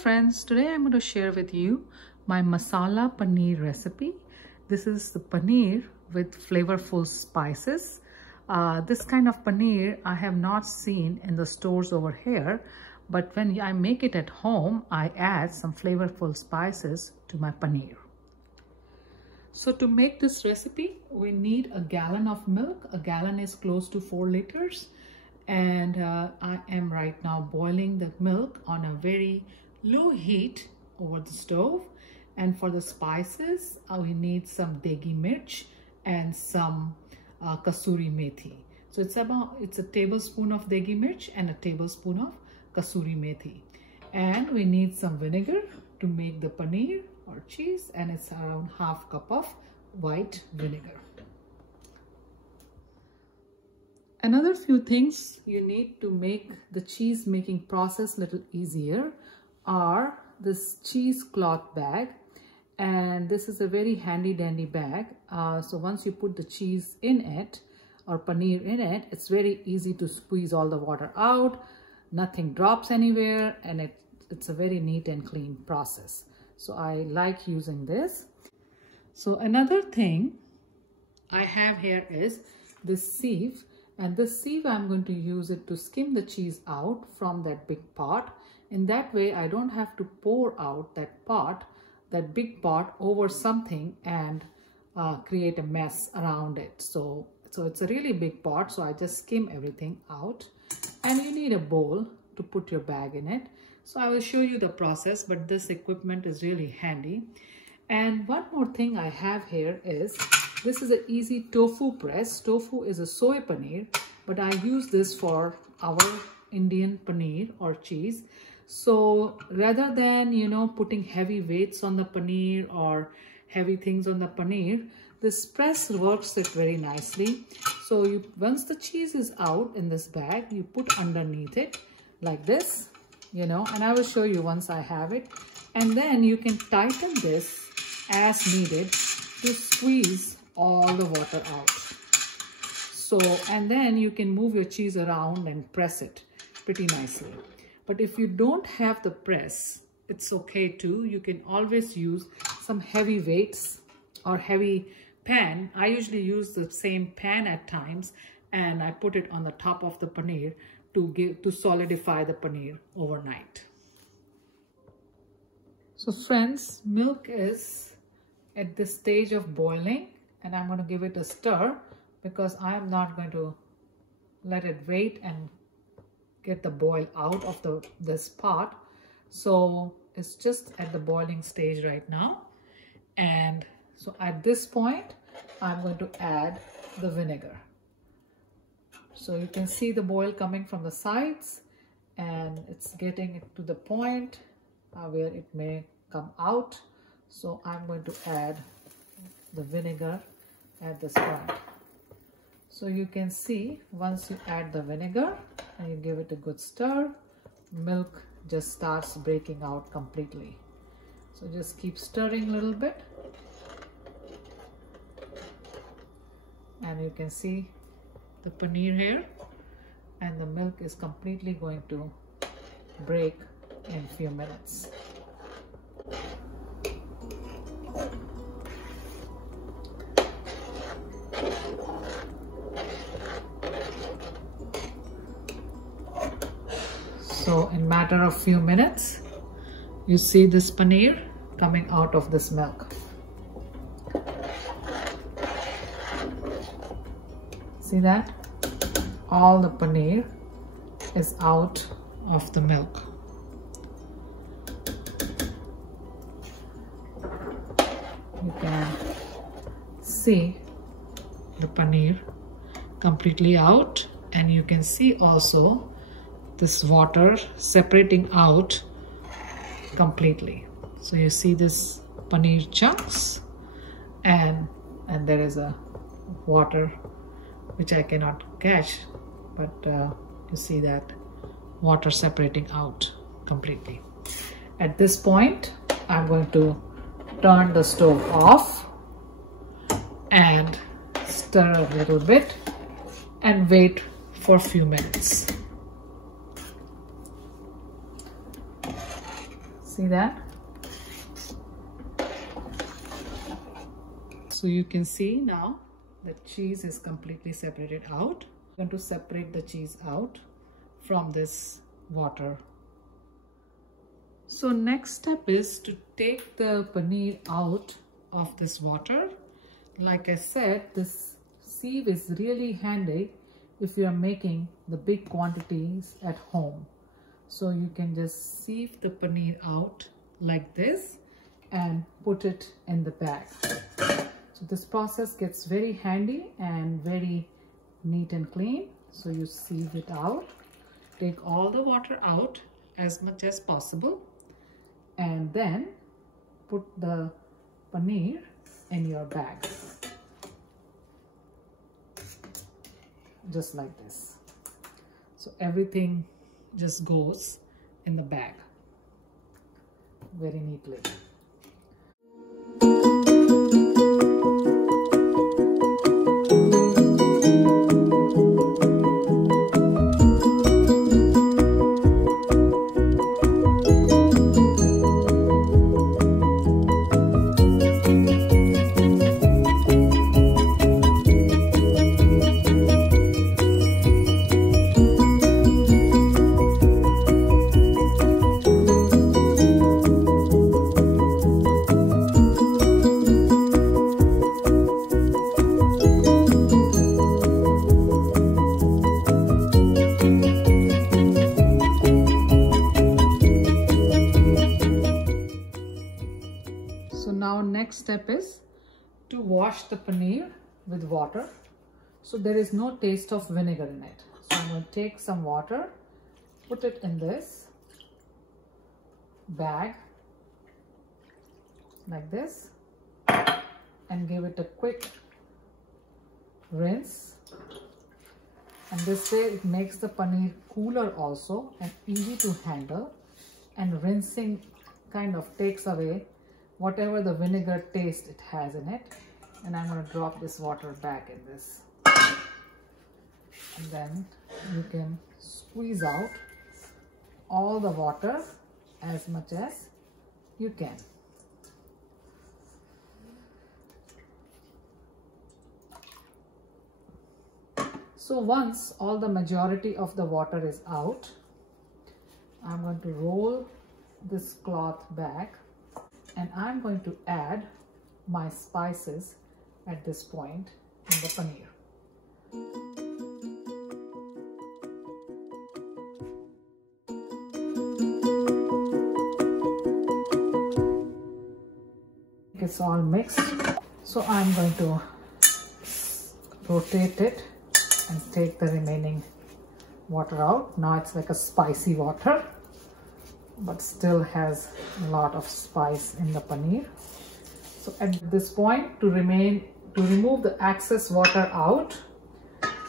friends, today I'm going to share with you my masala paneer recipe. This is the paneer with flavorful spices. This kind of paneer I have not seen in the stores over here, but when I make it at home, I add some flavorful spices to my paneer. So to make this recipe, we need a gallon of milk. A gallon is close to 4 liters. And I am right now boiling the milk on a very low heat over the stove. And for the spices, we need some Deggi Mirch and some kasuri methi. So it's a tablespoon of Deggi Mirch and a tablespoon of kasuri methi. And we need some vinegar to make the paneer or cheese, and it's around half cup of white vinegar. Another few things you need to make the cheese making process a little easier are this cheesecloth bag, and this is a very handy dandy bag. So once you put the cheese in it or paneer in it, it's very easy to squeeze all the water out. Nothing drops anywhere, and it's a very neat and clean process. So I like using this. So another thing I have here is this sieve. And this sieve, I'm going to use it to skim the cheese out from that big pot. In that way, I don't have to pour out that big pot over something and create a mess around it. So it's a really big pot, so I just skim everything out. And you need a bowl to put your bag in it. So I will show you the process, but this equipment is really handy. And one more thing I have here is, this is an easy tofu press. Tofu is a soy paneer, but I use this for our Indian paneer or cheese. So rather than, putting heavy weights on the paneer or heavy things on the paneer, this press works it very nicely. So once the cheese is out in this bag, you put underneath it like this, and I will show you once I have it. And then you can tighten this as needed to squeeze all the water out. So, and then you can move your cheese around and press it pretty nicely. But if you don't have the press, it's okay too. You can always use some heavy weights or heavy pan. I usually use the same pan at times, and I put it on the top of the paneer to solidify the paneer overnight. So friends, milk is at this stage of boiling, and I'm going to give it a stir because I am not going to let it wait and get the boil out of this pot. So it's just at the boiling stage right now. And so at this point, I'm going to add the vinegar. So you can see the boil coming from the sides, and it's getting it to the point where it may come out. So I'm going to add the vinegar at this point. So you can see once you add the vinegar and you give it a good stir, milk just starts breaking out completely. So just keep stirring a little bit, and you can see the paneer here, and the milk is completely going to break in a few minutes. So in matter of few minutes, you see this paneer coming out of this milk. See that? All the paneer is out of the milk. You can see the paneer completely out, and you can see also this water separating out completely. So you see this paneer chunks, and there is a water which I cannot catch, but you see that water separating out completely. At this point, I'm going to turn the stove off and stir a little bit and wait for a few minutes. See that? So you can see now the cheese is completely separated out. I'm going to separate the cheese out from this water. So next step is to take the paneer out of this water. Like I said, this sieve is really handy if you are making the big quantities at home. So you can just sieve the paneer out like this and put it in the bag. So this process gets very handy and very neat and clean. So you sieve it out, take all the water out as much as possible, and then put the paneer in your bag. Just like this. So everything just goes in the bag very neatly. So now next step is to wash the paneer with water. So there is no taste of vinegar in it. So I'm going to take some water, put it in this bag like this, and give it a quick rinse. And this way it makes the paneer cooler also and easy to handle, and rinsing kind of takes away whatever the vinegar taste it has in it. And I'm going to drop this water back in this. And then you can squeeze out all the water as much as you can. So once all the majority of the water is out, I'm going to roll this cloth back, and I'm going to add my spices at this point in the paneer. It's all mixed. So I'm going to rotate it and take the remaining water out. Now it's like a spicy water, but still has a lot of spice in the paneer. So at this point, to remove the excess water out,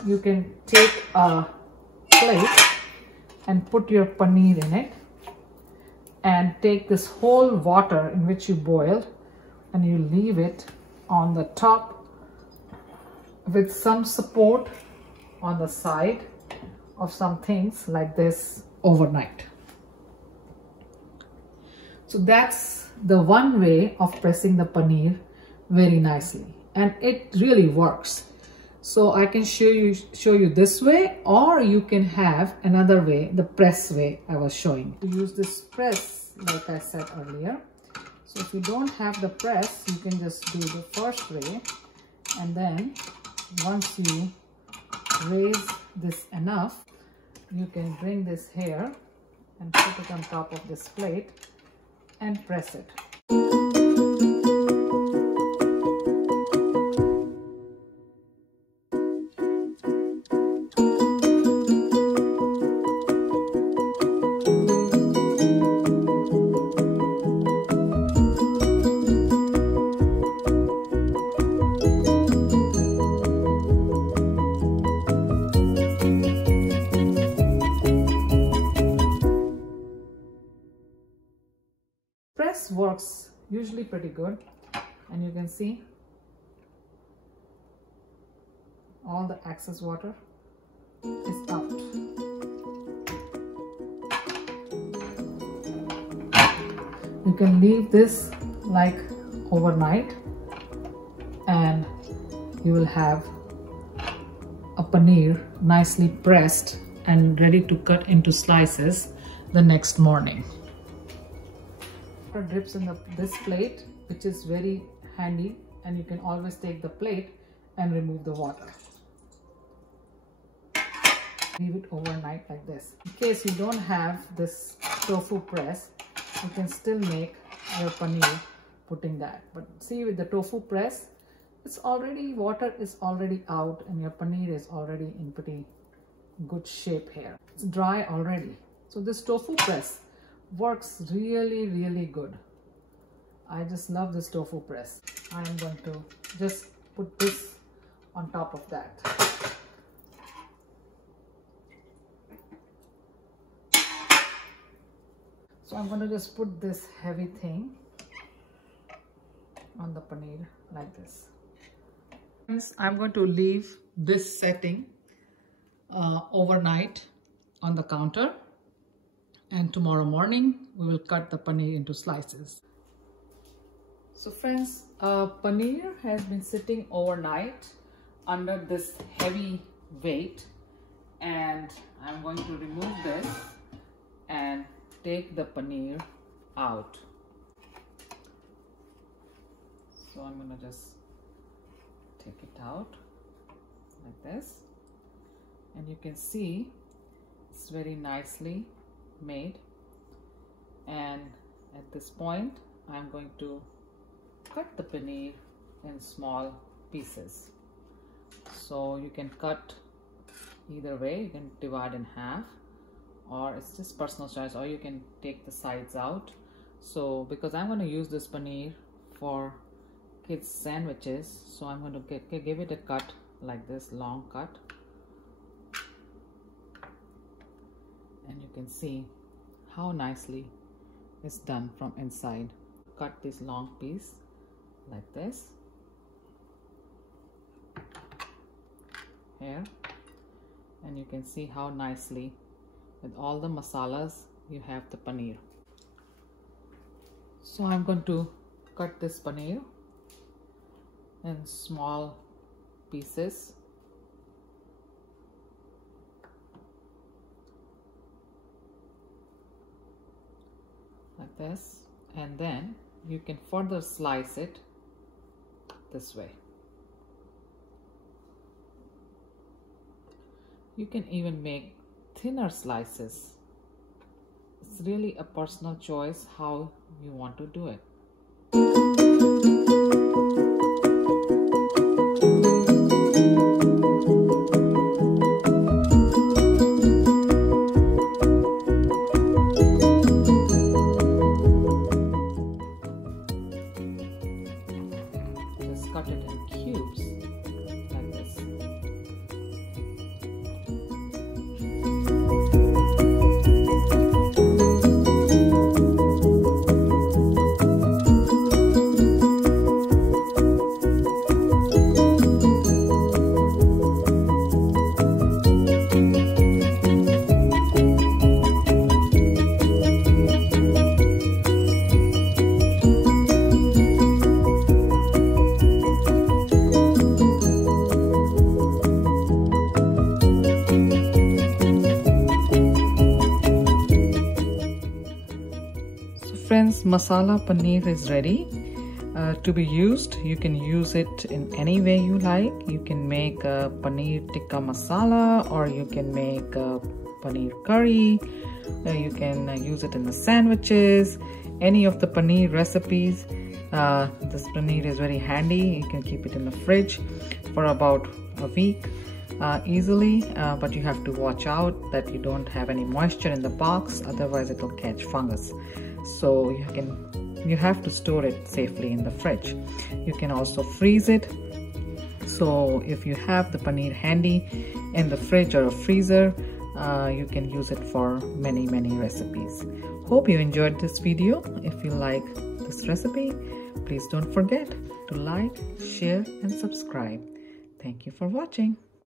you can take a plate and put your paneer in it, and take this whole water in which you boiled, and you leave it on the top with some support on the side of some things like this overnight. So that's the one way of pressing the paneer very nicely, and it really works. So I can show you this way, or you can have another way, the press way I was showing. To use this press, like I said earlier. So if you don't have the press, you can just do the first way, and then once you raise this enough, you can bring this here and put it on top of this plate and press it. Press works usually pretty good, and you can see all the excess water is out. can leave this like overnight and you will have a paneer nicely pressed and ready to cut into slices the next morning. It drips in this plate, which is very handy, and you can always take the plate and remove the water. Leave it overnight like this. In case you don't have this tofu press, you can still make your paneer putting that. But see, with the tofu press, it's already, water is already out and your paneer is already in pretty good shape here. It's dry already. So this tofu press works really, really good. I just love this tofu press. I am going to just put this on top of that. So I'm going to just put this heavy thing on the paneer like this. I'm going to leave this setting overnight on the counter, and tomorrow morning we will cut the paneer into slices. So friends, paneer has been sitting overnight under this heavy weight, and I'm going to remove this and take the paneer out. So I'm going to just take it out like this, and you can see it's very nicely made. And at this point I'm going to cut the paneer in small pieces. So you can cut either way, you can divide in half, or it's just personal choice, or you can take the sides out. So because I'm going to use this paneer for kids sandwiches, so I'm going to give it a cut like this, long cut, and you can see how nicely it's done from inside. Cut this long piece like this here, and you can see how nicely with all the masalas you have the paneer. So I'm going to cut this paneer in small pieces like this, and then you can further slice it this way. You can even make thinner slices. It's really a personal choice how you want to do it. Just cut it in cubes like this. Friends, masala paneer is ready to be used. You can use it in any way you like. You can make a paneer tikka masala, or you can make a paneer curry. You can use it in the sandwiches, any of the paneer recipes. This paneer is very handy. You can keep it in the fridge for about a week easily, but you have to watch out that you don't have any moisture in the box, otherwise it will catch fungus. So you have to store it safely in the fridge. You can also freeze it. So if you have the paneer handy in the fridge or a freezer, you can use it for many recipes. Hope you enjoyed this video. If you like this recipe, please don't forget to like, share and subscribe. Thank you for watching.